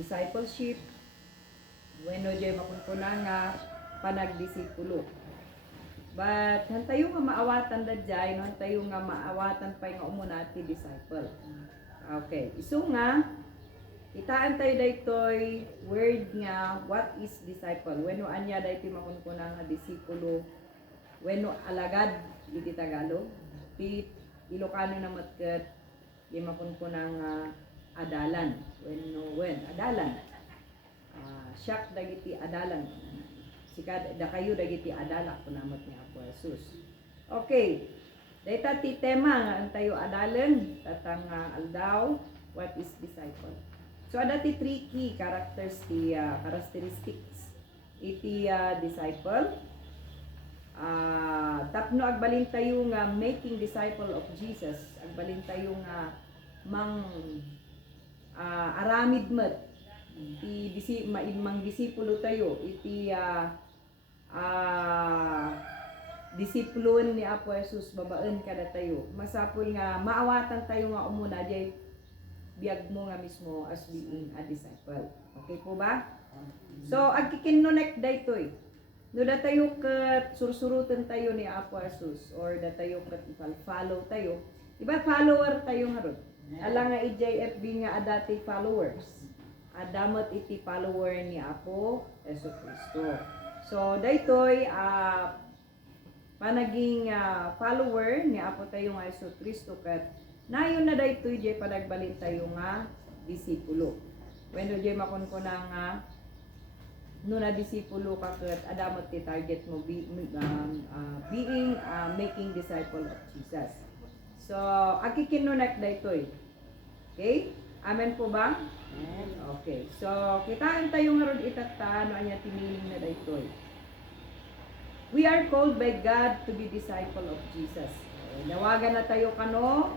discipleship, wenno jay makunkuna nga panagdisipulo. But hantayo nga maawatan dadjay, no hantayo nga maawatan pay nga umuna ti disciple. Okay, isu nga itaan tayo daytoy word nga what is disciple. Wenno anya daytoy makunkuna nga disipulo, wenno alagad iti Tagalog, ti Ilocano na matket di makunkuna nga adalan. Wenno adalan. Siyak dagiti adalan. Sika da kayo dagiti adala kunamot ni Apo Jesus. Okay. Dayta ti tema nga antayo adalan tatang aldaw what is disciple. So ada ti three key characteristics iti disciple. Tapno agbalin tayo nga making disciple of Jesus. Agbalin tayo nga mang aramid met iti mang disipulo tayo iti disipulon ni Apo Jesus babaen kada tayo. Masapul nga maawatan tayo nga umuna jay biag mo nga mismo as being a disciple. Okay po ba? So agkikinnonek daytoy. No da tayo ket sursurutan tayo ni Apo Jesus or da tayo ket follow tayo. Diba follower tayo haron? Ala nga EJFB nga adati followers. Adamot iti follower ni Apo Jesus Kristo. So daytoy panaging follower ni Apo tayo nga Jesus Kristo ket nayon na daytoy jay panagbalin tayo nga disipulo. Wenno jay makunkuna nga no na disipulo ka ket adamot ti target mo making disciple of Jesus. So akikinunek daytoy. Okay? Amen po ba? Okay. So kitaan tayo nga ron itata no anya tiniling na daytoy. We are called by God to be disciple of Jesus. Nawagan na tayo kano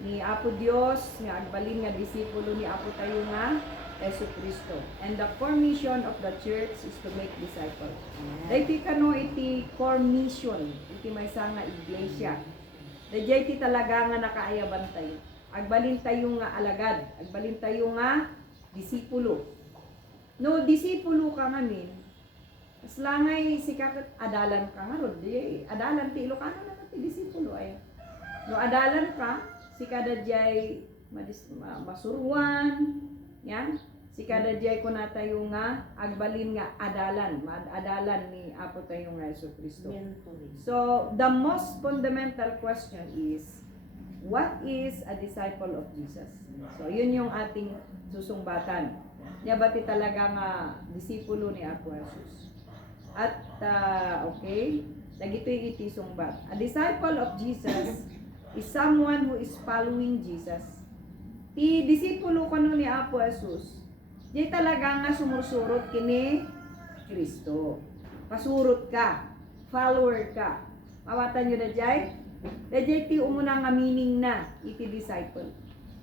ni Apo Dios nga agbalin nga disipulo ni Apo tayo nga Jesus Kristo. And the core mission of the church is to make disciples. Dahil kano iti core mission, iti maysa nga iglesia. Dahil iti talaga nga nakaayaban tayo. Agbalin tayo nga alagad, agbalin tayo nga disipulo. No, disipulo ka ngamin, as langay sikakat adalan ka nga rod. Adalan ti Ilocano na ti disipulo ay. No, adalan ka, sikada jay masuruan, yan. Si kada jay ko na tayo nga agbalin nga adalan ni Apo tayo nga Yesu Kristo. So the most fundamental question is what is a disciple of Jesus? So yun yung ating susumbatan. Nya ba ti talaga nga disipulo ni Apo Jesus? At okay, dagitoy iti sumbat. A disciple of Jesus is someone who is following Jesus. Ti disipulo kano ni Apo Jesus, di talaga nga sumusurot kini Kristo. Pasurot ka, follower ka. Mawatan nyo na jay? Dajay ti umuna nga meaning na iti disciple.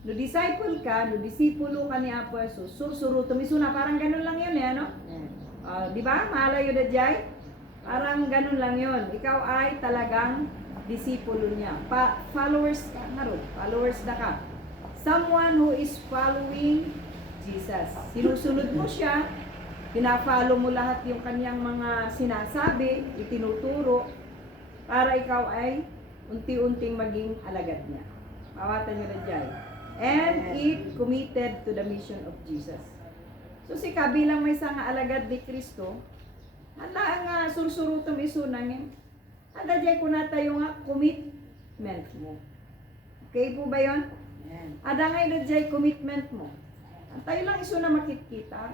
No disciple ka, no disipulo ka ni Apo Jesus, sursurot. Tumisuna, parang ganun lang yun ano? Di ba? Mahala yun na jay? Parang ganun lang yun. Ikaw ay talagang disipulo niya. Followers ka nga ron. Followers na ka. Someone who is following Jesus. Sinusunod mo siya, pina-follow mo lahat yung kanyang mga sinasabi, itinuturo, para ikaw ay unti-unting maging alagad niya. Pawatan nyo na dyan. And it committed to the mission of Jesus. So si kabilang may isang alagad ni Kristo, handa nga sursurutom isunang yun. Handa dyan ko na tayo nga commitment mo. Okay po ba yun? Ada nga yun dyan commitment mo. Tayo lang iso na makikita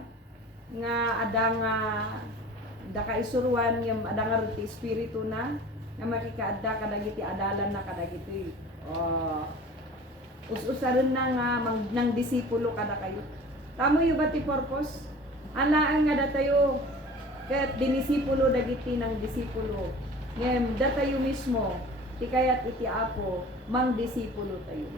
nga ada nga daka isuruan yung ada nga riti espiritu na makikaadda kadagiti adalan na kadagiti us-usaran na nga nang disipulo kada kayo. Tamo yung ba ti purpose? Alaan nga da tayo ket dinisipulo dagiti ng disipulo. Ngem da tayo mismo ti kayat iti Apo mang disipulo tayo.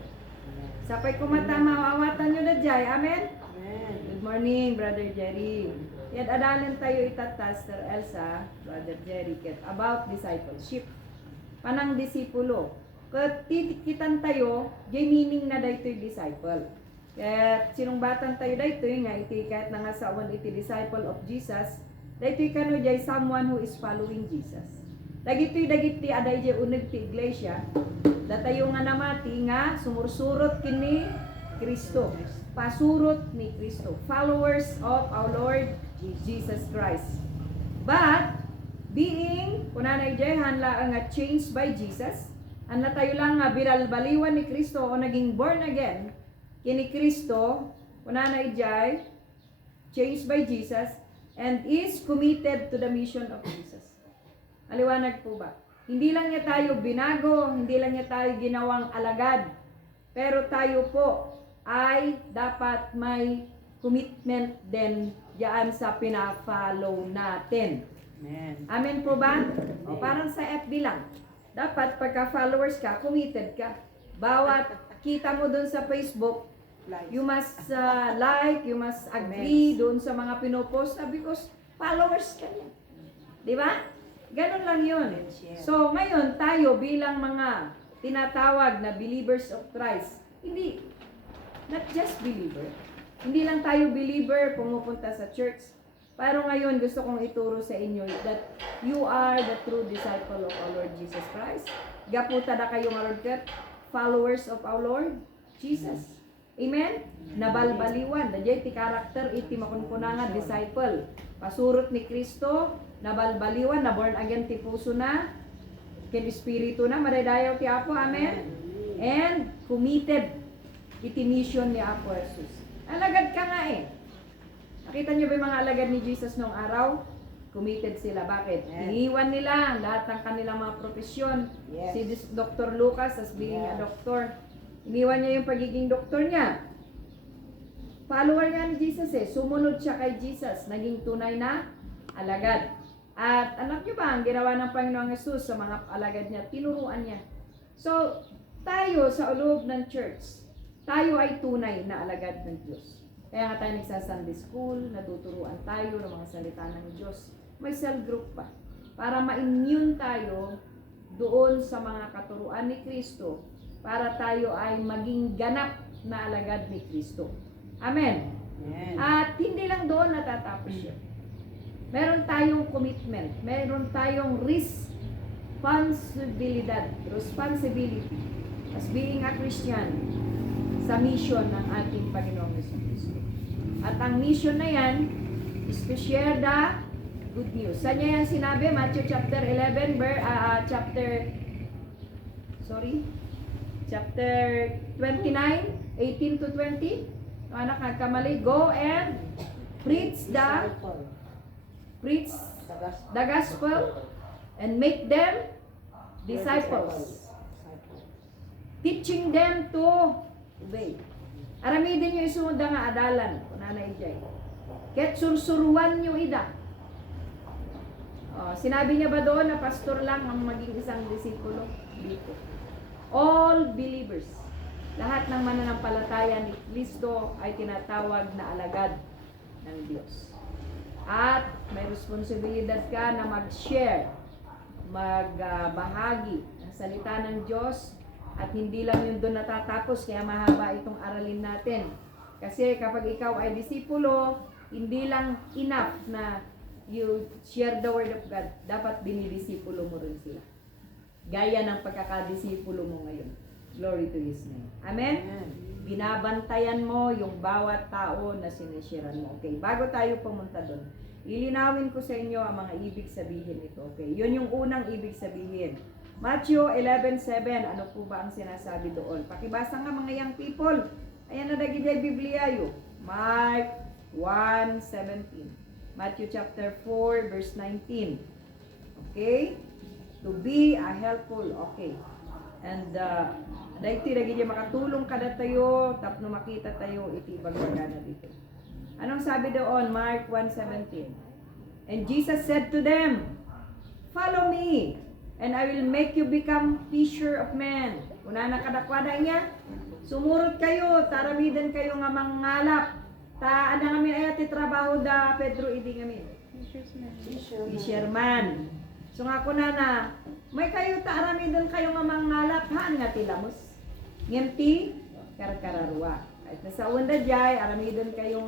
Sapay kumatama awatan nyo na jay. Amen? Amen. Good morning, Brother Jerry. Yan adalan tayo itatas, Sir Elsa, Brother Jerry, about discipleship. Panang disipulo. Kat titikitan tayo, jay meaning na daytoy disciple. Kaya sinumbatan tayo dito nga iti kahit na nga sa iti disciple of Jesus, dito kano jay someone who is following Jesus. Dagiti aday jay uneg ti iglesia, datayo nga namati nga sumursurot kini Kristo. Pasurot ni Kristo. Followers of our Lord Jesus Christ. But being kunanay jay hanla nga changed by Jesus, anla tayo lang nga binalbaliwan ni Kristo o naging born again kini Kristo, kunanay jay changed by Jesus and is committed to the mission of Jesus. Maliwanag po ba? Hindi lang niya tayo binago, hindi lang niya tayo ginawang alagad, pero tayo po ay dapat may commitment din diyan sa pina-follow natin. Amen. Amen po ba? O, parang sa FB lang. Dapat pagka-followers ka, committed ka. Bawat kita mo dun sa Facebook, you must like, you must agree dun sa mga pinopost na because followers ka niya. Di ba? Ganun lang yun. So, ngayon, tayo bilang mga tinatawag na believers of Christ, hindi, not just believer. Hindi lang tayo believer, pumupunta sa church. Pero ngayon, gusto kong ituro sa inyo that you are the true disciple of our Lord Jesus Christ. Gaputa na kayo marunket, followers of our Lord Jesus. Amen? Nabalbaliwan. Dadya iti karakter, iti makunkunangan, disciple. Pasurot ni Kristo, nabalbaliwan, na born again ti puso na, kin espiritu na, madadayaw ti Apo. Amen? And committed iti mission ni Apo Jesus. Alagad ka nga eh. Nakita niyo ba yung mga alagad ni Jesus noong araw? Committed sila. Bakit? Iniwan nila lahat ng kanilang mga profesyon. Si Dr. Lucas as being a doctor, iniwan niya yung pagiging doktor niya. Follower nga ni Jesus eh. Sumunod siya kay Jesus. Naging tunay na alagad. At alam niyo ba, ang ginawa ng Panginoong Jesus sa mga alagad niya, tinuruan niya. So, tayo sa loob ng church, tayo ay tunay na alagad ng Diyos. Kaya nga tayo nagsa-Sunday school, natuturuan tayo ng mga salita ng Diyos. May cell group pa. Para ma-immune tayo doon sa mga katuruan ni Kristo, para tayo ay maging ganap na alagad ni Kristo. Amen. Amen. At hindi lang doon natatapos yun. Meron tayong commitment, meron tayong responsibility as being a Christian sa mission ng ating Panginoong Jesucristo. At ang mission na yan is to share the good news. Saan niya yan sinabi? Matthew chapter 11, chapter 29, 18 to 20. Anak, nagkamali. Go and preach the gospel and make them disciples. Teaching them to obey. Aramidin nyo isunod nga adalan. Kunanay jay. Ket sursuruan nyo ida. Sinabi niya ba doon na pastor lang ang maging isang disipulo? Dito. All believers, lahat ng mananampalataya ni Kristo ay tinatawag na alagad ng Diyos. At may responsibilidad ka na mag-share, magbahagi ng salita ng Diyos. At hindi lang yun doon natatapos, kaya mahaba itong aralin natin. Kasi kapag ikaw ay disipulo, hindi lang enough na you share the word of God. Dapat dinidisipulo mo rin sila. Gaya ng pagkakadisipulo mo ngayon. Glory to His name. Amen? Binabantayan mo yung bawat tao na sinishiran mo. Okay, bago tayo pumunta doon, ilinawin ko sa inyo ang mga ibig sabihin nito. Okay, yun yung unang ibig sabihin. Matthew 11:7, ano po ba ang sinasabi doon? Pakibasa nga mga young people. Ayan na dagijay Biblia yo. Mark 1:17. Matthew chapter 4 verse 19. Okay? To be a helpful. Okay. And dahiti dagijay makatulong kada tayo tapno makita tayo iti bagbagana dito. Anong sabi doon? Mark 1:17. And Jesus said to them, "Follow me, and I will make you become fisher of men." Una na kadakwada niya, sumurot kayo, taramidan kayo nga mangalap. Ta ana ngamin ay ati trabaho da Pedro idi ngamin. Fisherman. So nga kuna na, may kayo taramidan kayo nga mangalap han nga tilamos. Ngem ti karkararwa. Kahit nasa unda jay, aramidon kayong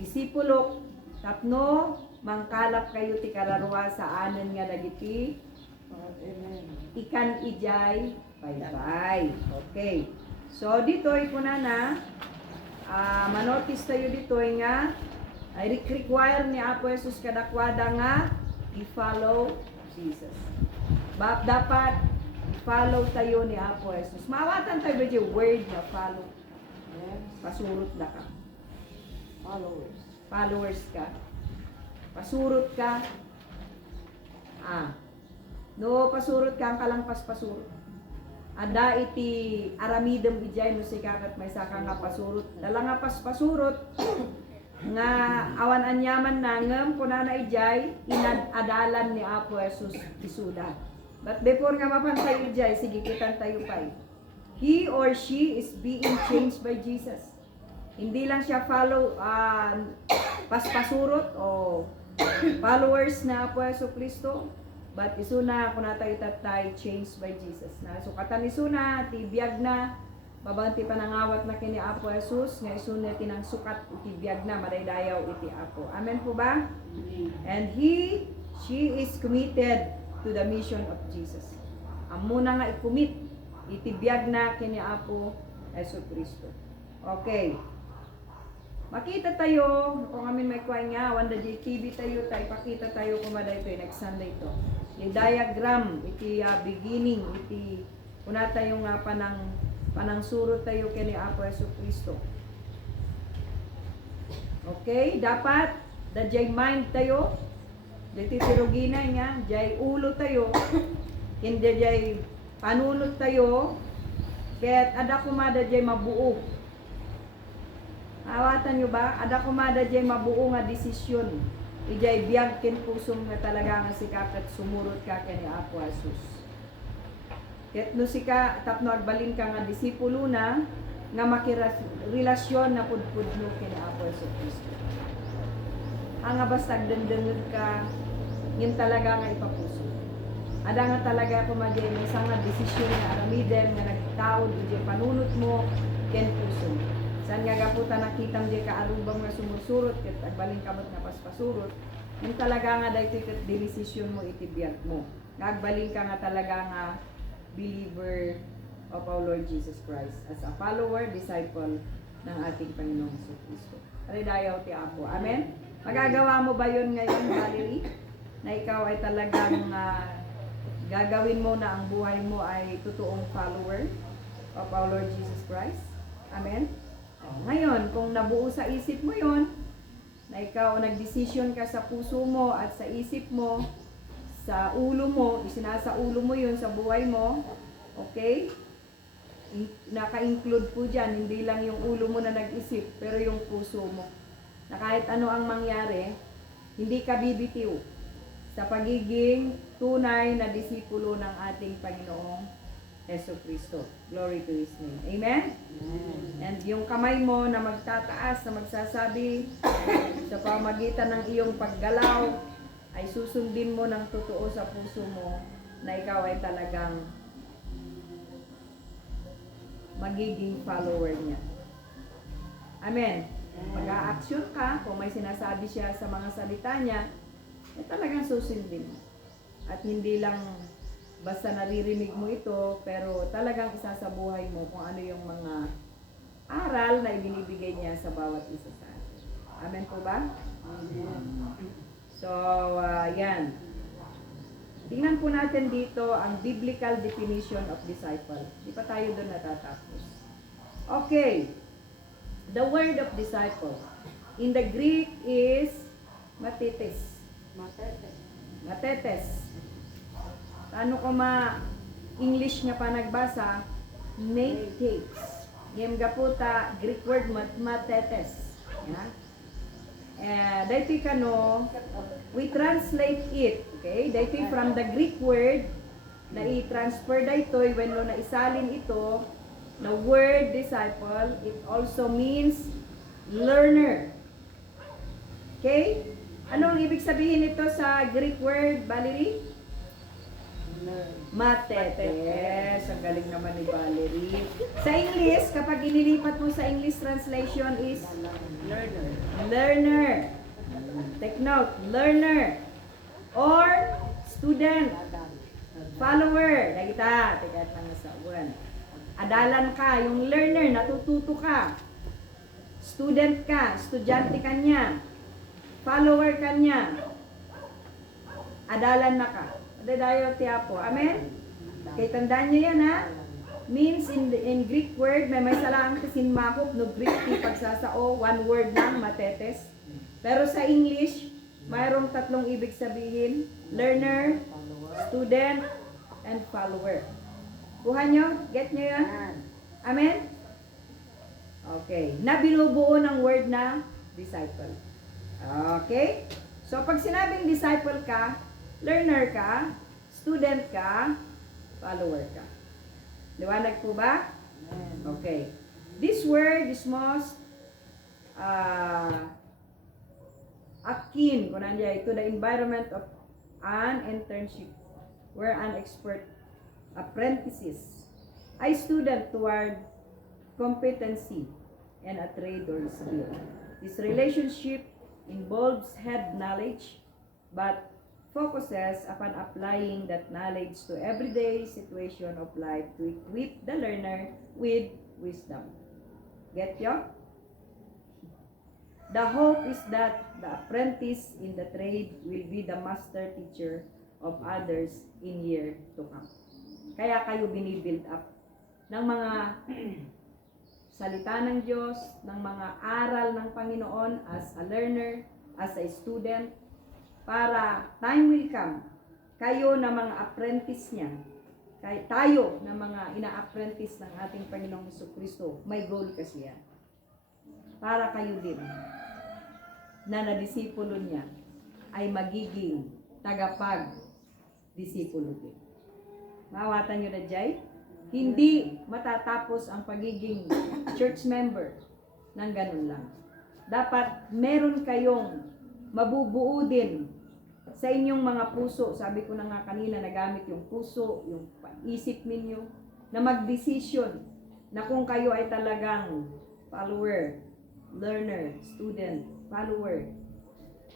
disipulok, tapno, mangkalap kayo ti kararwa sa anan nga dagiti. Ikan ijay, bye-bye. Okay. So, dito ay kunana, manotis tayo dito nga, ay require ni Apo Jesus kadakwada nga, i-follow Jesus. Dapat i-follow tayo ni Apo Jesus. Maawatan tayo ba yung word na follow? Pasurot na ka. Followers ka. Pasurot ka. No, pasurot ka ang kalampas pasurot. Ada iti aramidem ijay no sikakat may saka nga pasurot. Dala nga pasurot nga awan anyaman nangem kunana ijay inadalan ni Apo Jesus isuda. But before nga mapantay ijay, sige kitan tayo pa. He or she is being changed by Jesus. Hindi lang siya follow pasurot o followers na Apo Jesus Kristo, but isuna kung natay tatay changed by Jesus. Na sukatan isuna ti biyag na babanti panangawat na kini Apo Jesus nga isuna tinang sukat iti biyag na madaydayaw iti Apo. Amen po ba? And she is committed to the mission of Jesus. Amuna nga i-commit iti biyag na kini Apo Jesus Kristo. Okay. Makita tayo, kung amin may kuha nga, wanda TV tayo, pakita tayo kung mada ito, next Sunday ito. Yung diagram, iti beginning, iti, kuna tayo nga panang surot tayo kini Apo Jesus Kristo. Okay, dapat, da jay mind tayo, diti tirugina nga, jay ulo tayo, hindi jay panunot tayo, kaya't ada kumada jay mabuo. Awatan nyo ba? Ada kumada jay mabuo nga desisyon. Ijay biyag kin pusong nga talaga nga sikakat sumurot ka kani Apo Jesus. Ket no sika tapno agbalin ka nga disipulo na nga makirelasyon na pudpud mo kani Apo Jesus. Nga basta dendenged ka ngin talaga nga ipapuso. Ada nga talaga kumadya nga isang nga desisyon nga aramiden nga nagtaod ijay panunot mo ken puso. San nga gaputa nakitam di ka arubang nga sumusurot ket agbalin kamot nga paspasurot yung talaga nga daytoy ket desisyon mo itibiyag mo agbalin ka nga talaga nga believer of our Lord Jesus Christ as a follower, disciple ng ating Panginoong Kristo. Ari dayaw ti Apo. Amen. Magagawa mo ba yun ngayon, Valerie? Na ikaw ay talagang gagawin mo na ang buhay mo ay totoong follower of our Lord Jesus Christ? Amen. Ngayon, kung nabuo sa isip mo yon, na ikaw nagdesisyon ka sa puso mo at sa isip mo, sa ulo mo, isinasa ulo mo yon sa buhay mo, okay? Naka-include po dyan, hindi lang yung ulo mo na nag-isip, pero yung puso mo. Na kahit ano ang mangyari, hindi ka bibitiw sa pagiging tunay na disipulo ng ating Panginoong Jesucristo. Glory to His name. Amen? And yung kamay mo na magtataas, na magsasabi sa pamagitan ng iyong paggalaw, ay susundin mo ng totoo sa puso mo na ikaw ay talagang magiging follower niya. Amen? Mag-a-action ka, kung may sinasabi siya sa mga salita niya, ay talagang susundin mo. At hindi lang basta naririnig mo ito, pero talagang isa sa buhay mo kung ano yung mga aral na ibinibigay niya sa bawat isa sa atin. Amen po ba? Amen. So, yan. Tingnan po natin dito ang biblical definition of disciple. Di pa tayo doon natatapos. Okay. The word of disciple in the Greek is matetes. Matetes. Ano ko English nga pa nagbasa? Matetes. Ngem gaputa Greek word matetes. Dahito kano, we translate it. Okay? Dahito from the Greek word na i-transfer dahito when no naisalin ito na word disciple, it also means learner. Okay? Ano ang ibig sabihin nito sa Greek word, Valerie? Matetes. Ang galing naman ni Valerie. Sa English, kapag inilipat mo sa English translation is learner. Take note, learner. Or student. Follower. Nakita, tigat lang sa uwan. Adalan ka, yung learner, natututo ka. Student ka, estudyante ka niya. Follower ka niya. Adalan na ka. Adadayo tiapo. Amen? Okay, tandaan nyo yan ha. Means in Greek word, may salang kasinmakop, no Greek ti pagsasao, one word lang, matetes. Pero sa English, mayroong tatlong ibig sabihin. Learner, student, and follower. Kuha nyo? Get nyo yan? Amen? Okay. Na binubuo ng word na disciple. Okay? So, pag sinabing disciple ka, learner ka, student ka, follower ka. Liwanag po ba? Okay. This word is most akin to the environment of an internship where an expert apprentices a student toward competency and a trade or skill. This relationship involves head knowledge but focuses upon applying that knowledge to everyday situation of life to equip the learner with wisdom. Get yo? The hope is that the apprentice in the trade will be the master teacher of others in year to come. Kaya kayo binibuild up ng mga salita ng Diyos, ng mga aral ng Panginoon as a learner, as a student, para time will come, kayo na mga apprentice niya, tayo na mga ina-apprentice ng ating Panginoong Jesucristo, may goal kasi yan. Para kayo din, na nadisipulo niya, ay magiging tagapag-disipulo din. Mawatan nyo na Jay? Hindi matatapos ang pagiging church member ng ganun lang. Dapat meron kayong mabubuo din sa inyong mga puso. Sabi ko na nga kanina, nagamit yung puso, yung isip ninyo, na magdesisyon na kung kayo ay talagang follower, learner, student, follower,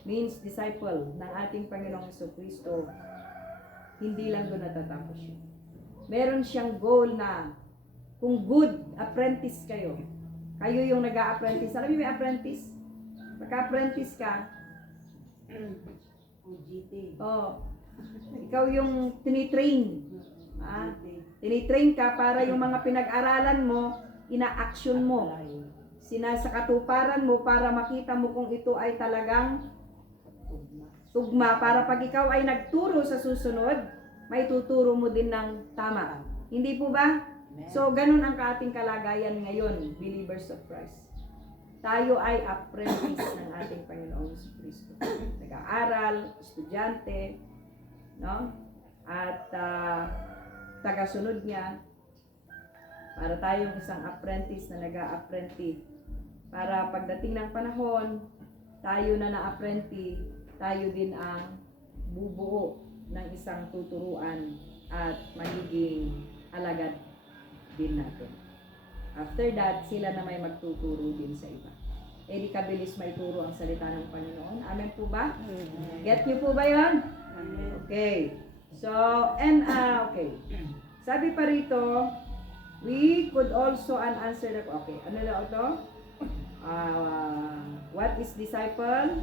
means disciple ng ating Panginoong Jesucristo, hindi lang doon natatapos yun. Meron siyang goal na kung good apprentice kayo, kayo yung nag-a-apprentice. Alam niyo may apprentice? Pagka-apprentice ka, ikaw yung tinitrain. Tinitrain ka para yung mga pinag-aralan mo, ina-action mo. Sa katuparan mo para makita mo kung ito ay talagang tugma. Para pag ikaw ay nagturo sa susunod, may tuturo mo din ng tama. Hindi po ba? So, ganun ang ating kalagayan ngayon, believers of Christ. Tayo ay apprentice ng ating Panginoong Jesucristo. Nag-aaral, estudyante, no? At tagasunod niya para tayong isang apprentice na nag-a-apprentice. Para pagdating ng panahon, tayo na na-apprentice, tayo din ang bubuo ng isang tuturuan at magiging alagad din natin. After that, sila na may magtuturo din sa iba. Di kabilis may turo ang salita ng Panginoon. Amen po ba? Get niyo po ba yun? Okay. So, okay. Sabi pa rito, we could also answer the, okay, ano na ito? What is disciple?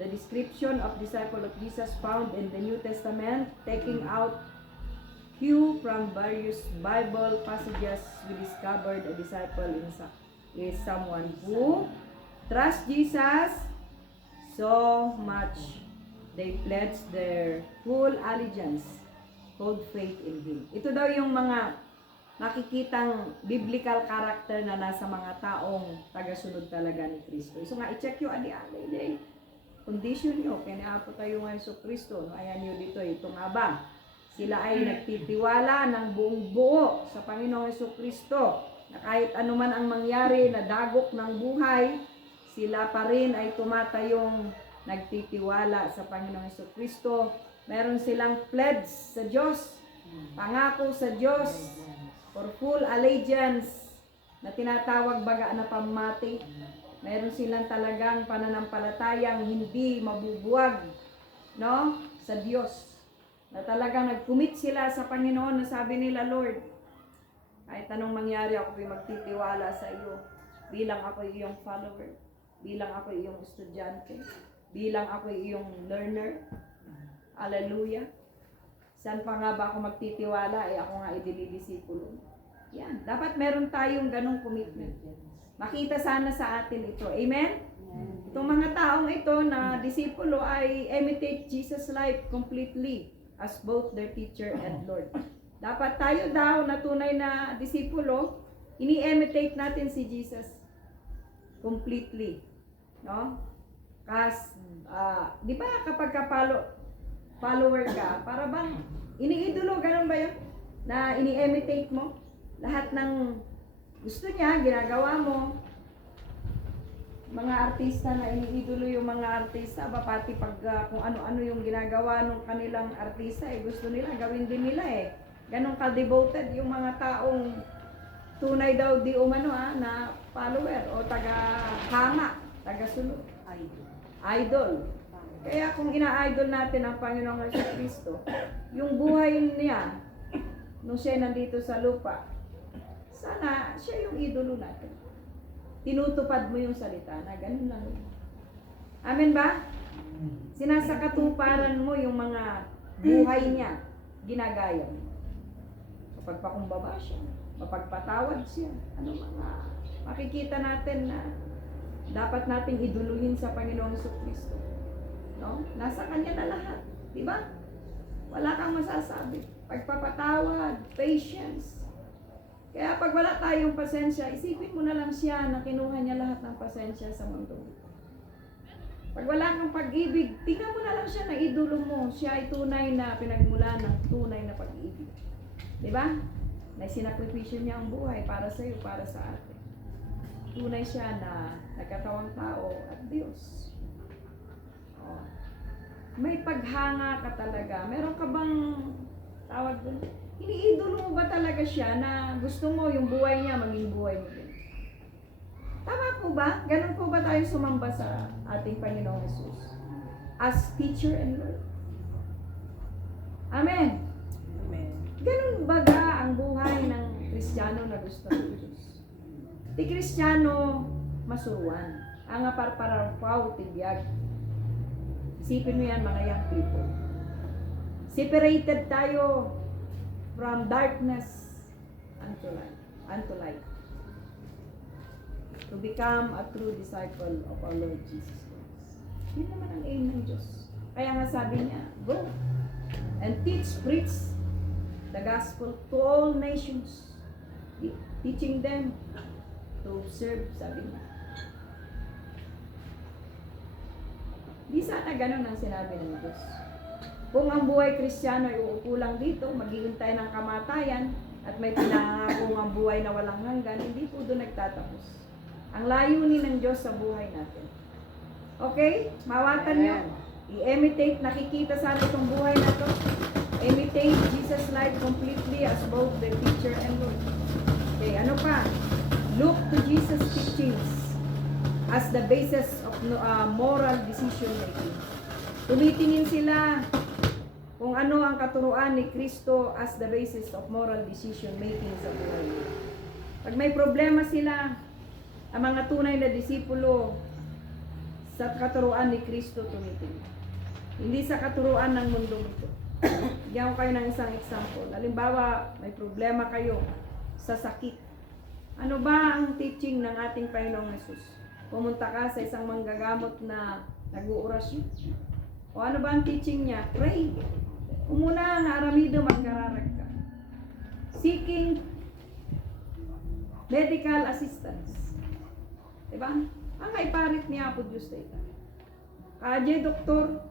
The description of disciple of Jesus found in the New Testament, taking out cue from various Bible passages, we discovered a disciple is someone who trusts Jesus so much they pledge their full allegiance, hold faith in Him. Ito daw yung mga makikitang biblical character na nasa mga taong tagasunod talaga ni Kristo. So nga, i-check yung adi-adi condition nyo. Kaya po tayo nga sa Kristo. No? Ayan nyo dito, ito nga ba? Sila ay nagtitiwala ng buong buo sa Panginoong Jesucristo na kahit anuman ang mangyari na dagok ng buhay, sila pa rin ay tumatayong nagtitiwala sa Panginoong Jesucristo Meron silang pledge sa Diyos, pangako sa Diyos, for full allegiance na tinatawag baga na pamati. Meron silang talagang pananampalatayang hindi mabubuwag, no? Sa Diyos. Na talagang nag-commit sila sa Panginoon na sabi nila, Lord, kahit anong mangyari ako ay magtitiwala sa iyo. Bilang ako iyong follower, bilang ako iyong estudyante, bilang ako iyong learner. Hallelujah. Saan pa nga ba ako magtitiwala? Ako nga idilidisipulo. Yan. Dapat meron tayong ganong commitment. Makita sana sa atin ito. Amen? Itong mga taong ito na disipulo ay imitate Jesus' life completely as both their teacher and Lord. Dapat tayo daw na tunay na disipulo, ini-imitate natin si Jesus completely. No? Di ba kapag follower ka, para bang iniidolo, ganun ba yun? Na ini-imitate mo? Lahat ng gusto niya, ginagawa mo. Mga artista na iniidolo yung mga artista, pati pag kung ano-ano yung ginagawa ng kanilang artista, gusto nila, gawin din nila Ganon ka-devoted yung mga taong tunay daw di umano na follower o taga-hanga, taga-sunod. Idol. Kaya kung ina-idol natin ang Panginoong Kristo, yung buhay niya, nung siya nandito sa lupa, sana siya yung idolo natin. Tinutupad mo yung salita na ganun lang. Amen ba? Sinasakatuparan mo yung mga buhay niya, ginagaya mo. Mapagpakumbaba siya, mapagpatawad siya. Makikita natin na dapat nating iduluhin sa Panginoong Kristo. No? Nasa Kanya na lahat. Di ba? Wala kang masasabi. Pagpapatawad, patience. Kaya pag wala tayong pasensya, isipin mo na lang siya na kinuha niya lahat ng pasensya sa mundo. Pag wala kang pag-ibig, tingnan mo na lang siya na idolo mo. Siya ay tunay na pinagmula ng tunay na pag-ibig. Diba? May sinakripisyo niya ang buhay para sa iyo, para sa atin. Tunay siya na nagkatawang tao at Diyos. May paghanga ka talaga. Meron ka bang tawag doon? Iniidolo mo ba talaga siya na gusto mo yung buhay niya maging buhay mo din? Tama po ba? Ganun po ba tayo sumamba sa ating Panginoong Jesus? As teacher and Lord? Amen. Amen. Ganun baga ang buhay ng Kristiyano na gusto ng Diyos? Di Kristiyano masuruan. Ang aparparampaw tibiyag. Isipin mo yan mga young people. Separated tayo from darkness unto light. To become a true disciple of our Lord Jesus Christ. Yun naman ang aim ng Diyos. Kaya nga sabi niya, go and preach the gospel to all nations. Teaching them to serve, sabi niya. Di sana ganun ang sinabi ng Diyos. Kung ang buhay Kristiyano ay uupo lang dito, maghihintay ng kamatayan, at may pinangako ang buhay na walang hanggan, hindi po doon nagtatapos. Ang layunin ng Diyos sa buhay natin. Okay? Mawatan nyo. I-imitate, nakikita sana itong buhay na to. Imitate Jesus' life completely as both the teacher and Lord. Okay, ano pa? Look to Jesus' teachings as the basis of moral decision making. Tumitingin sila kung ano ang katuruan ni Kristo as the basis of moral decision making sa buhay. Pag may problema sila, ang mga tunay na disipulo sa katuruan ni Kristo tumitingin. Hindi sa katuruan ng mundo ito. Bigyan ko kayo ng isang example. Halimbawa, may problema kayo sa sakit. Ano ba ang teaching ng ating Panginoong Jesus? Pumunta ka sa isang manggagamot na nag-uurasyon. O ano ba ang teaching niya? Pray. Umuna nga aramido magkararag ka. Seeking medical assistance. Diba? Ang iparit niya po Diyos dito. Kajay doktor,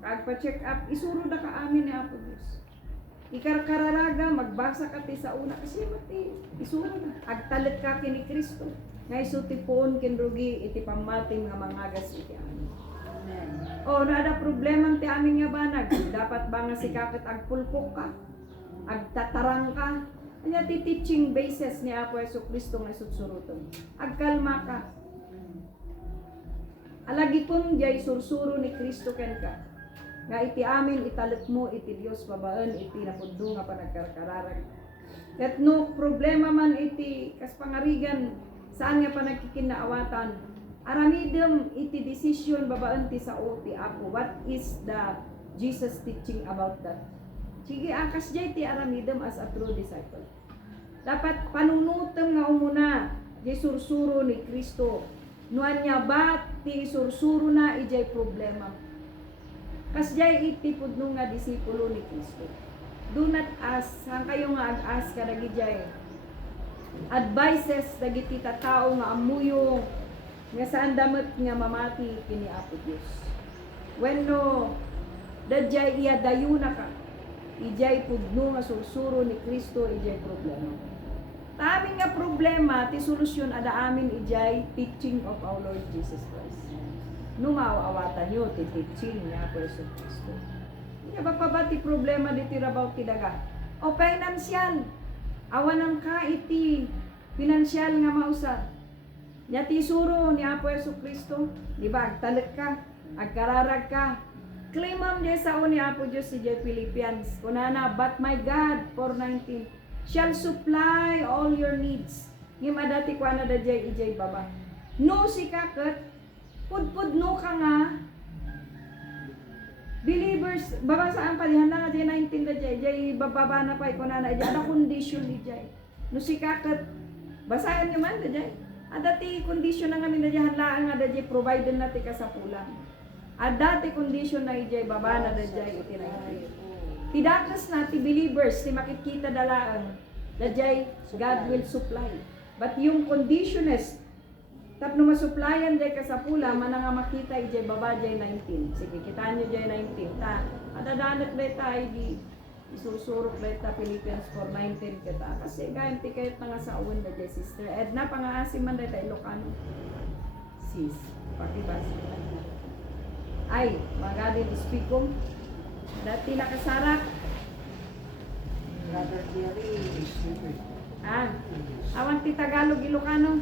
kagpa-check up, isuro na ka amin ni Apo Diyos. Ikarkararaga, magbasa ka ti sa una, kasi mati, isuro na. Agtalit ka kini Kristo. Ngay suti poon kinrugi iti pamating nga mangagas iti amin. O nada problema ti amin nga banag. Dapat ba nga sikakit agpulpok ka? Agtatarang ka? Kanya ti teaching basis ni Apo Yesu Kristo nga isutsuruton. Agkalma ka. Alagi kong jay sursuro ni Kristo ken ka. Nga iti amin italit mo iti Dios babaan iti napundo nga panagkarkararag. Ket no problema man iti kas pangarigan saan nga panagkikinaawatan. Aramidem iti decision babaan ti sao ti Apo. What is the Jesus teaching about that? Sige akas jay ti aramidem as a true disciple. Dapat panunutem nga umuna di sursuro ni Kristo. Nuan niya ba ti sursuro na ijay problema. Kas jay iti pudno nga disipulo ni Kristo. Do not ask, hang kayo nga ag-ask ka dagi jay. Advices dagiti tao nga amuyo nga saan damet nga mamati kini Apo Dios. When no dadjay iya dayuna ka, ijay pudno nga sursuro ni Kristo ijay problema. Amin nga problema, ti solusyon ada amin ijay teaching of our Lord Jesus Christ. Nung awatan nyo, ti teaching niya po Yesu Kristo. Hindi ba pa ba ti problema diti rabaw ti daga? O financial, awanan ka iti financial nga mausa. Nya ti suro ni Apo Yesu Kristo, di ba agtalit ka, agkararag ka. Claimam di sa ni Apo Diyos si Philippians. Kunana, but my God, 4:19, shall supply all your needs. Ngim adati ko na da jay ijay baba. No si kaket, pudpud no ka nga. Believers, baba saan pa dihan na jay 19 da jay bababa na pa ko na jay ana condition ni jay. No si kaket, basahan niyo man da jay. Adati condition na ngamin da jay hanlaan nga da jay provided na ti kasapulan. Adati condition na ijay baba na da jay iti na tidakas na ti believers ti makikita dalaan dajay God will supply. But yung condition is tapno masupplyan jay kasapula mananga makita ijay baba jay 19. Sige kitaan nyo jay 19 ta. Adadanet beta di isusurok beta Philippians 4:19 kita. Kasi gayam ti kayat nga sa uwan dajay sister Edna pangaasim man dayta Ilocano. Sis, pakibasa. Ay, magadi dispikom. Dati nakasarak. Brother Jerry. Awan ti Tagalog Ilocano.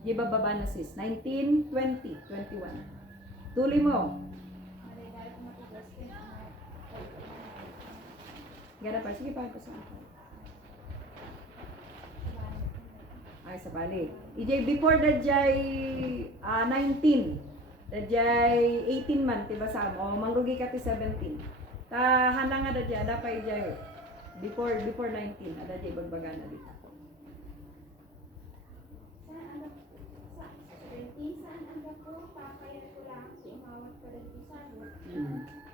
Di ba baba na sis? 19, 20, 21. Tuloy mo. Gana pa. Sige pa. Ay, sa balik. Ijay before the jay 19. The jay 18 man, diba sa mo? Mangrugi ka ti 17. Ta hana nga da jay, ada pa ijay before 19. Ada jay bagbaga na dito. Saan ang po, papayat ko lang, umawat ka lang sa sabot.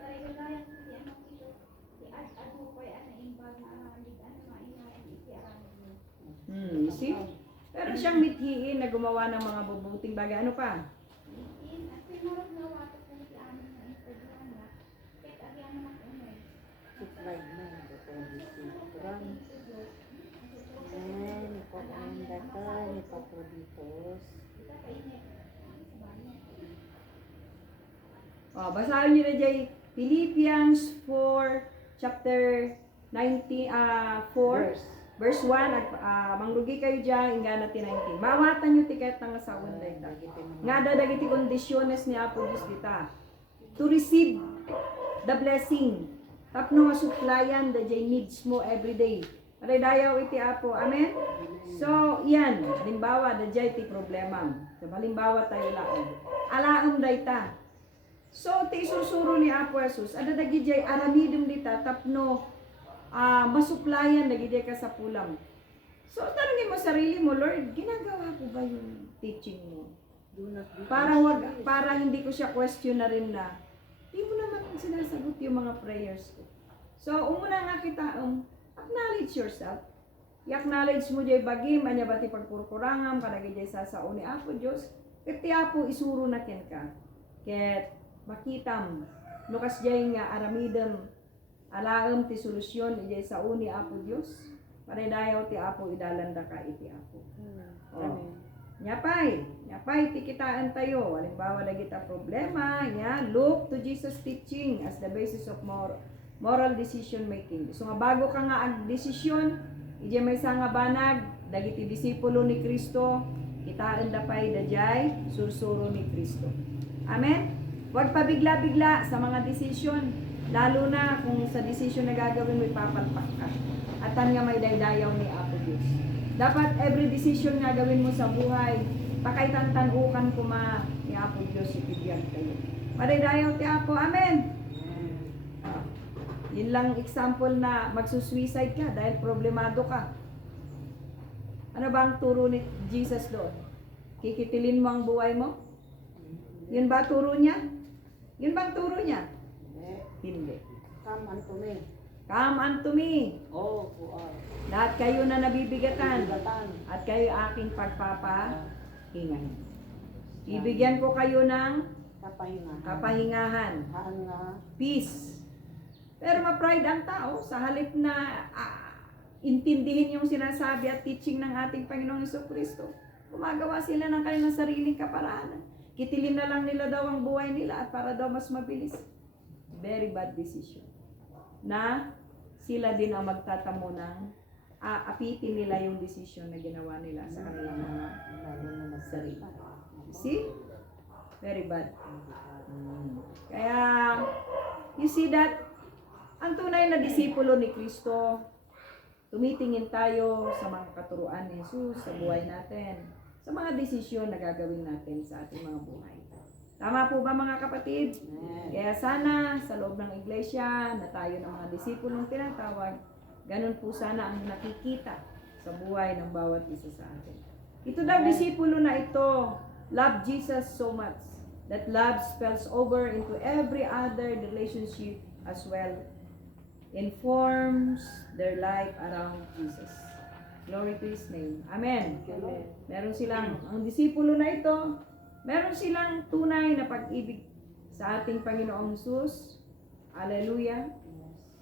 Taray ko lang, hindi ano ito, di ado ko ay imbang na ligan na mainayan ikiarami mo. You see? Pero siyang mithiin na gumawa ng mga bubuting bagay. Ano pa? At pinurot na watot ng si amin na Instagram na, kahit agyan naman umay. Supply na. Kurang. Ayan, ipapanda ka, ipaproditos. Basahin niyo na dyan Philippians 4 chapter 19 verse 1 mangrugi kayo dyan inga na ti 19. Mawatan niyo tiket ng asawan dayta. Nga dadagiti kondisyones ni Apo Diyos dita to receive the blessing. Tapno masupplyan the jay needs mo everyday. Aray dayaw iti Apo. Amen? So, yan. Halimbawa, the jay ti problema. So, halimbawa tayo laon. Alaom dayta. So, ti isusuro ni Apo Jesus, ada dagi jay aramidum dita tapno masupplyan dagi jay ka sa pulam. So, tanongin mo sarili mo, Lord, ginagawa ko ba yung teaching mo? Para hindi ko siya question na rin na, di mo naman sinasagot yung mga prayers ko. So, umuna nga kita, acknowledge yourself. I-acknowledge mo jay bagi, manya ba ti pagkurkurangam, kadagi jay sasao ni Apo Diyos, iti Apo isuro na ken ka. Ket, makitam, nukas jay nga aramidem, alaam ti solusyon ijay sao ni Apo Diyos. Paridayaw ti Apo, idalanda ka iti Apo. Oh. Amen. Nyapay, tikitaan tayo. Halimbawa, lagi ta problema, look to Jesus' teaching as the basis of moral decision making. So nga bago ka nga ag-desisyon, ije may nga banag, dagiti disipulo ni Kristo, kitaan dapay dajay, sursuro ni Kristo. Amen? Huwag pabigla-bigla sa mga desisyon, lalo na kung sa desisyon na gagawin mo ipapalpak ka. Atan nga may daydayaw ni Apo Diyos. Dapat every decision nga gawin mo sa buhay, pakaitantanukan kuma ni Apo Diyos ibigyan kayo. Madaydayaw ti Apo. Amen. Yun lang example na magsusuicide ka dahil problemado ka. Ano ba ang turo ni Jesus doon? Kikitilin mo ang buhay mo? Yun ba turo niya? Yun ba ang turo niya? Hindi. Come unto me. Come unto me. Oh, who are Lahat kayo na nabibigatan bigatan. at kayo aking pagpapahingahin. Ibigyan ko kayo ng kapahingahan, Haan nga. peace. Pero ma-pride ang tao sa halip na intindihin yung sinasabi at teaching ng ating Panginoong Jesucristo. Gumagawa sila ng kanilang sariling kaparaanan. Kitilin na lang nila daw ang buhay nila at para daw mas mabilis. Very bad decision. Na sila din ang magtatamo ng apitin nila yung decision na ginawa nila sa kanilang mga sarili. See? Very bad. Kaya, you see that, ang tunay na disipulo ni Kristo, tumitingin tayo sa mga katuruan ni Jesus sa buhay natin, sa mga desisyon na gagawin natin sa ating mga buhay. Tama po ba mga kapatid? Kaya sana sa loob ng iglesia na tayo ng mga disipulong tinatawag, ganun po sana ang nakikita sa buhay ng bawat isa sa atin. Ito daw disipulo na ito, love Jesus so much that love spills over into every other relationship as well, informs their life around Jesus. Glory to His name. Amen. Meron silang, ang disipulo na ito, meron silang tunay na pag-ibig sa ating Panginoong Jesus. Hallelujah.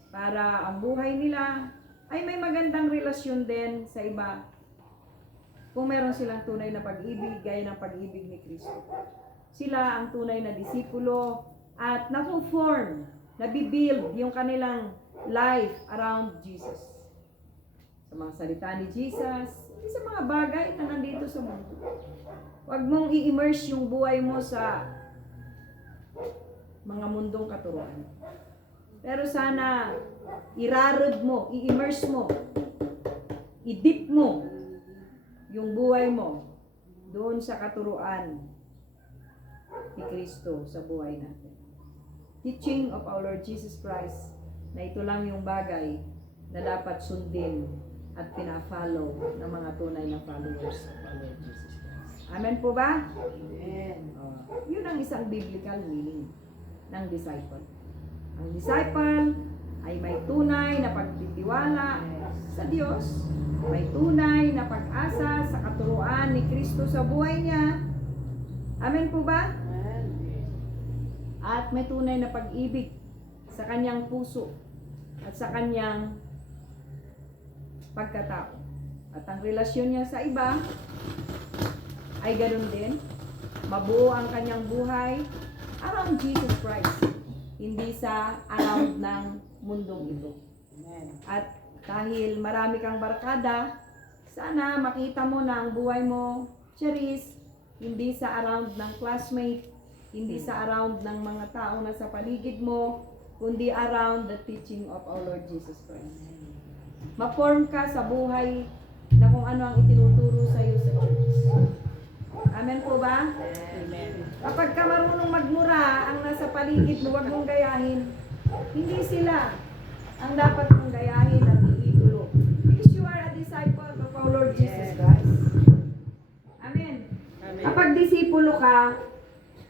Para ang buhay nila ay may magandang relasyon din sa iba. Kung meron silang tunay na pag-ibig, gaya ng pag-ibig ni Kristo. Sila ang tunay na disipulo at na-form, nabibuild yung kanilang life around Jesus. Sa mga salita ni Jesus, sa mga bagay na nandito sa mundo. Huwag mong i-immerse yung buhay mo sa mga mundong katuruan. Pero sana irarod mo, i-immerse mo, i-dip mo yung buhay mo doon sa katuruan ni Kristo sa buhay natin. Teaching of our Lord Jesus Christ na ito lang yung bagay na dapat sundin at pina-follow ng mga tunay na followers of our Lord Jesus Christ. Amen po ba? Amen. Yun ang isang biblical meaning ng disciple. Ang disciple ay may tunay na pagtitiwala sa Diyos, may tunay na pag-asa sa katuruan ni Kristo sa buhay niya. Amen po ba? Amen. At may tunay na pag-ibig sa kanyang puso at sa kanyang pagkatao. At ang relasyon niya sa iba ay ganun din. Mabuo ang kanyang buhay around Jesus Christ, hindi sa around ng mundong ito. Amen. At dahil marami kang barkada, sana makita mo na ang buhay mo, Charis, hindi sa around ng classmate, hindi sa around ng mga tao na sa paligid mo, kundi around the teaching of our Lord Jesus Christ. Ma-form ka sa buhay na kung ano ang itinuturo sa iyo sa church. Amen po ba? Amen. Kapag ka marunong magmura ang nasa paligid mo, huwag mong gayahin. Hindi sila ang dapat mong gayahin at iidolo. Because you are a disciple of our Lord Jesus Christ. Amen. Amen. Kapag disipulo ka,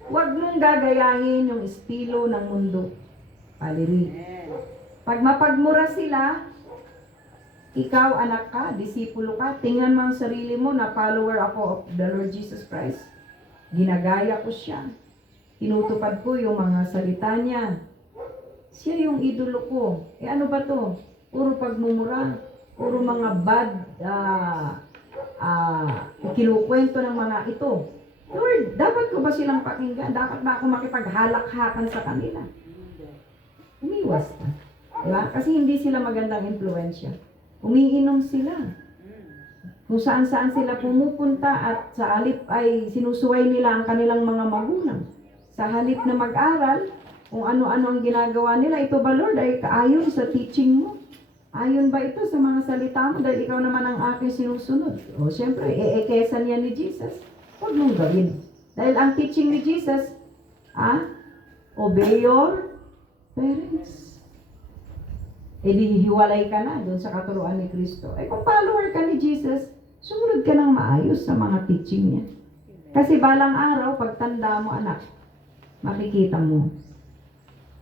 huwag mong gagayahin yung estilo ng mundo. Hallelujah. Amen. Pag mapagmura sila, ikaw anak ka, disipulo ka, tingnan mo ang sarili mo na follower ako of the Lord Jesus Christ. Ginagaya ko siya. Tinutupad ko yung mga salita niya. Siya yung idolo ko. Ano ba to? Puro pagmumura. Puro mga bad kinukwento ng mga ito. Lord, dapat ko ba silang pakinggan? Dapat ba ako makipaghalakhakan sa kanila? Umiwas ka. Diba? Kasi hindi sila magandang impluensya. Umiinom sila. Kung saan-saan sila pumupunta at sa halip ay sinusuway nila ang kanilang mga magulang. Sa halip na mag-aral, kung ano-ano ang ginagawa nila, ito ba Lord ay ayon sa teaching mo? Ayon ba ito sa mga salita mo dahil ikaw naman ang aking sinusunod? O siyempre, eekesan yan ni Jesus. Huwag mong gawin. Dahil ang teaching ni Jesus, obey your parents. E di hiwalay ka na doon sa katuruan ni Kristo. Eh kung follower ka ni Jesus, sumunod ka ng maayos sa mga teaching niya. Kasi balang araw, pagtanda mo anak, makikita mo,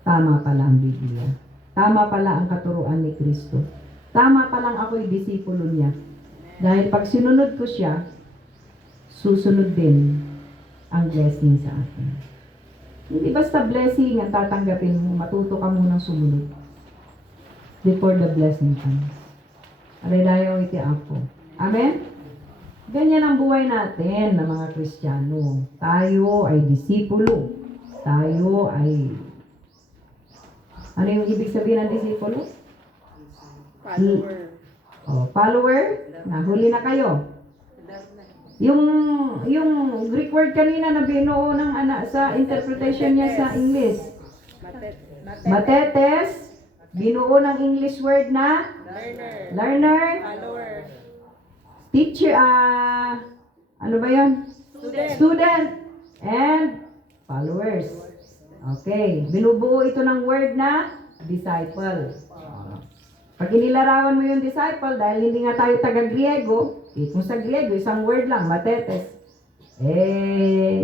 tama pala ang Biblia. Tama pala ang katuruan ni Kristo. Tama palang ako'y disipulo niya. Dahil pag sinunod ko siya, susunod din ang blessing sa atin. Hindi basta blessing ang tatanggapin mo, matuto ka munang sumunod before the blessing comes. Alalayaw iti Apo. Amen? Ganyan ang buhay natin na mga Kristiyano. Tayo ay disipulo. Tayo ay... Ano yung ibig sabihin ng disipulo? Follower. Follower. Nahuli na kayo. Yung Greek word kanina na binuo ng sa interpretation niya sa English. Matetes. Binuo ng English word na learner. Follower. Teacher, ano ba yun? Student. And followers. Okay. Binubuo ito ng word na disciple. Pag inilarawan mo yung disciple, dahil hindi nga tayo taga-Griego, kung sa Griego, isang word lang, matetes.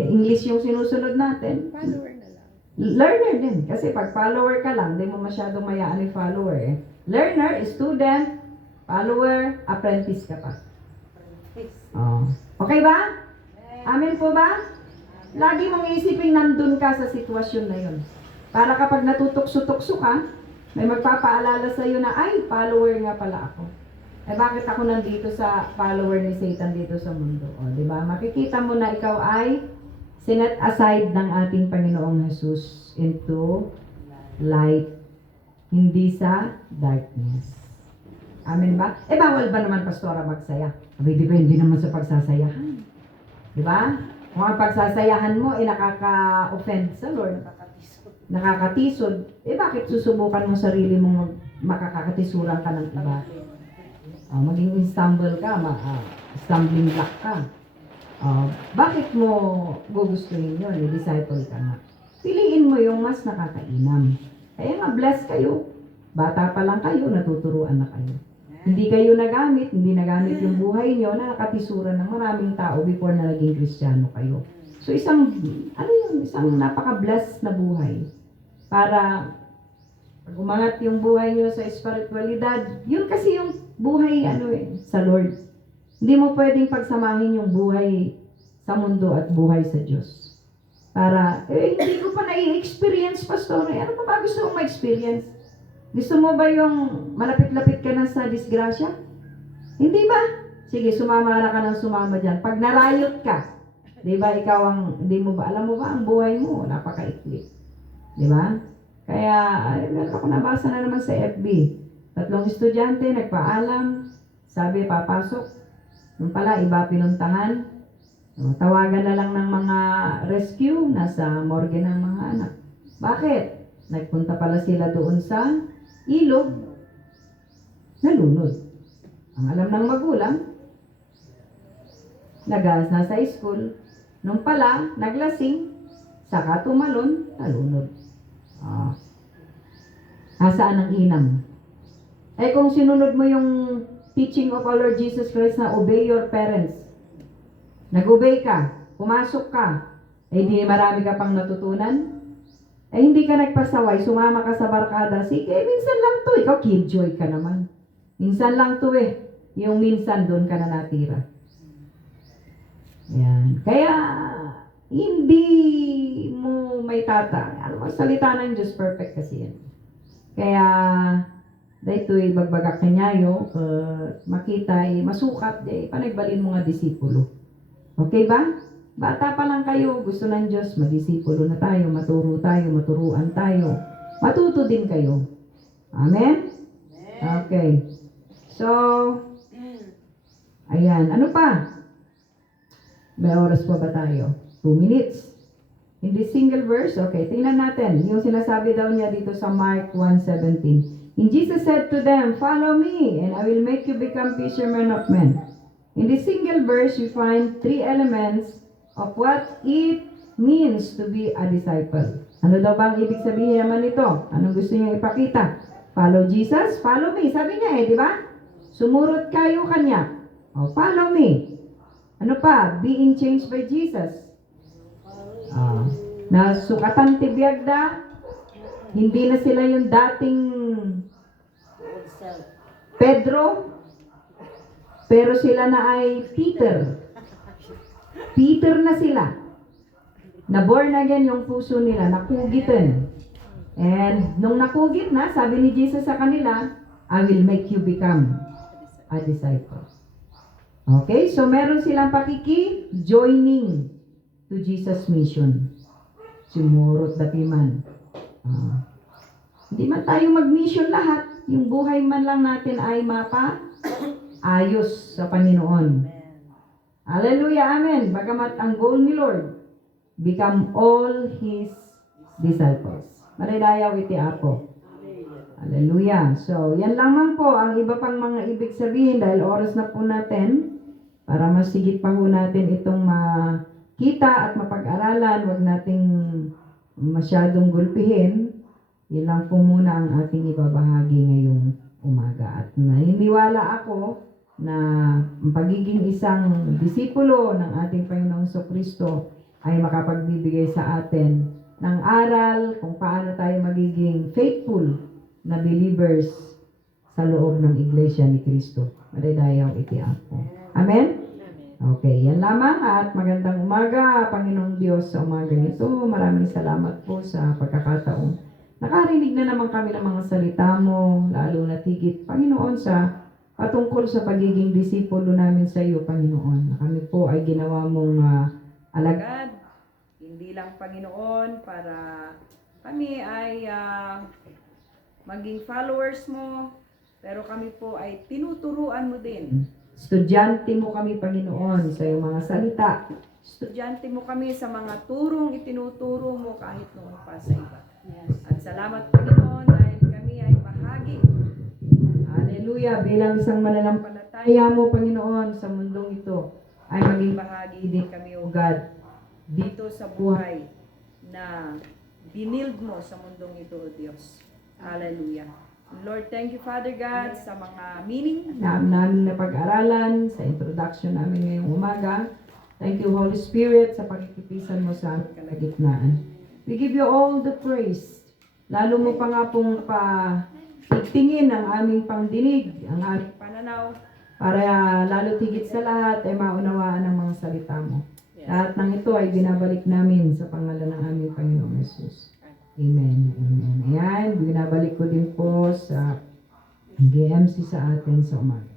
English yung sinusunod natin. Follower na lang. Learner din. Kasi pag follower ka lang, hindi mo masyadong mayaan yung follower. Learner, student, follower, apprentice ka pa. Okay ba? Amen po ba? Lagi mong isipin nandun ka sa sitwasyon na yun. Para kapag natutukso-tukso ka, may magpapaalala sa iyo na, ay, follower nga pala ako. Bakit ako nandito sa follower ni Satan dito sa mundo? Diba? Makikita mo na ikaw ay sinet aside ng ating Panginoong Jesus into light, hindi sa darkness. Amen ba? Bawal ba naman, Pastora, magsaya? Depende naman sa pagsasayahan. Diba? Kung ang pagsasayahan mo, nakaka-offend sa Lord. Nakakatisod. Bakit susubukan mo sarili mong makakatisuran ka ng iba? Maging stumble ka, stumbling block ka. Bakit mo gugustuhin yun? Disciple ka nga. Piliin mo yung mas nakakainam. Kaya nga, bless kayo. Bata pa lang kayo, natuturuan na kayo. Hindi kayo nagamit, hindi nagamit yung buhay nyo na nakatisuran ng maraming tao before na naging Kristiyano kayo. So isang napaka-blessed na buhay. Para pag umangat yung buhay nyo sa espiritualidad, yun kasi yung buhay sa Lord. Hindi mo pwedeng pagsamahin yung buhay sa mundo at buhay sa Diyos. Para, hindi ko pa na-experience, Pastor. Ano pa ba gusto mong ma-experience? Gusto mo ba yung malapit-lapit ka na sa disgrasya? Hindi ba? Sige, sumama na ka ng sumama dyan. Pag narayot ka, di ba, ikaw alam mo ba, ang buhay mo, napakaikli. Di ba? Kaya, meron ako nabasa na naman sa FB. 3 estudyante, nagpaalam, sabi, papasok. Nung pala, iba pinuntahan. Tawagan na lang ng mga rescue, nasa morgue ng mga anak. Bakit? Nagpunta pala sila doon sa ilog, nalunod. Ang alam ng magulang, nasa school, nung pala, naglasing, saka tumalon, nalunod. Nasaan ang inam? Kung sinunod mo yung teaching of our Lord Jesus Christ na obey your parents, nag-obey ka, pumasok ka, di marami ka pang natutunan? Hindi ka nagpasaway, sumama ka sa barkada, sige, minsan lang to, ikaw killjoy ka naman. Minsan lang to yung minsan doon ka na natira. Yan. Kaya, hindi mo may salita ng Diyos, perfect kasi yan. Kaya, daytoy bagbaga kanyayo makita masukat panagbalin mo nga disipulo. Okay ba? Bata pa lang kayo, gusto ng Diyos, madisipulo na tayo, maturo tayo, maturuan tayo. Matuto din kayo. Amen? Okay. So, ayan. Ano pa? May oras pa ba tayo? 2 minutes. In this single verse, okay, tingnan natin. Yung sinasabi daw niya dito sa Mark 1:17. And Jesus said to them, "Follow me, and I will make you become fishermen of men." In this single verse, you find 3 elements of what it means to be a disciple. Ano daw bang ibig sabihin naman ito? Anong gusto niyo ipakita? Follow Jesus, follow me. Sabi niya di ba? Sumurot kayo kanya. Follow me. Ano pa? Being changed by Jesus. Na sukatan tibiyagda, hindi na sila yung dating Pedro, pero sila na ay Peter. Peter na sila. Na born again yung puso nila, nakugitin. And nung nakugit na, sabi ni Jesus sa kanila, I will make you become a disciple. Okay, so meron silang joining to Jesus' mission. Sumurot dati man. Hindi man tayo mag-mission lahat. Yung buhay man lang natin ay ayos sa Panginoon. Hallelujah, amen. Bagamat ang goal ni Lord, become all His disciples. Maridayaw iti ako. Hallelujah. So, yan lamang po ang iba pang mga ibig sabihin dahil oras na po natin para masigit pa po natin itong makita at mapag-aralan. Huwag nating masyadong gulpihin. Yan lang po muna ang ating ibabahagi ngayong umaga. At naniniwala ako na ang pagiging isang disipulo ng ating Panginoong Kristo ay makapagbibigay sa atin ng aral kung paano tayo magiging faithful na believers sa loob ng Iglesia ni Kristo. Maridayaw iti ako. Amen? Okay, yan lamang at magandang umaga, Panginoong Diyos, sa umaga nito. Maraming salamat po sa pagkakataon. Nakarinig na naman kami ng mga salita mo, lalo na tigit, Panginoon, sa patungkol sa pagiging disipulo namin sa iyo, Panginoon. Na kami po ay ginawa mong alagad, hindi lang Panginoon, para kami ay maging followers mo, pero kami po ay tinuturuan mo din. Estudyante mo kami, Panginoon, sa iyong mga salita. Estudyante mo kami sa mga turong itinuturo mo kahit nung pa sa iba. At salamat, Panginoon, dahil kami ay bahagi. Hallelujah, bilang isang mananampalataya mo, Panginoon, sa mundong ito, ay maging bahagi din kami, O God, dito sa buhay na binild mo sa mundong ito, O Diyos. Hallelujah. Lord, thank you, Father God, sa mga meaning namin na pag-aralan, sa introduction namin ngayong umaga. Thank you, Holy Spirit, sa pagkikipisan mo sa aming kalagitnaan. We give you all the praise. Lalo mo pa nga pong tigtingin ang aming pangdinig, ang aming pananaw, para lalo tigit sa lahat ay maunawaan ang mga salita mo. Lahat ng ito ay binabalik namin sa pangalan ng aming Panginoong Jesus. Amen. Amen. Ayan, binabalik ko din po sa GMC sa atin sa umaga.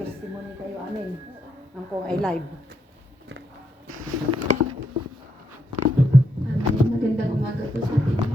Testimony kayo amin. Ang kong ay live. Magandang umaga po sa ating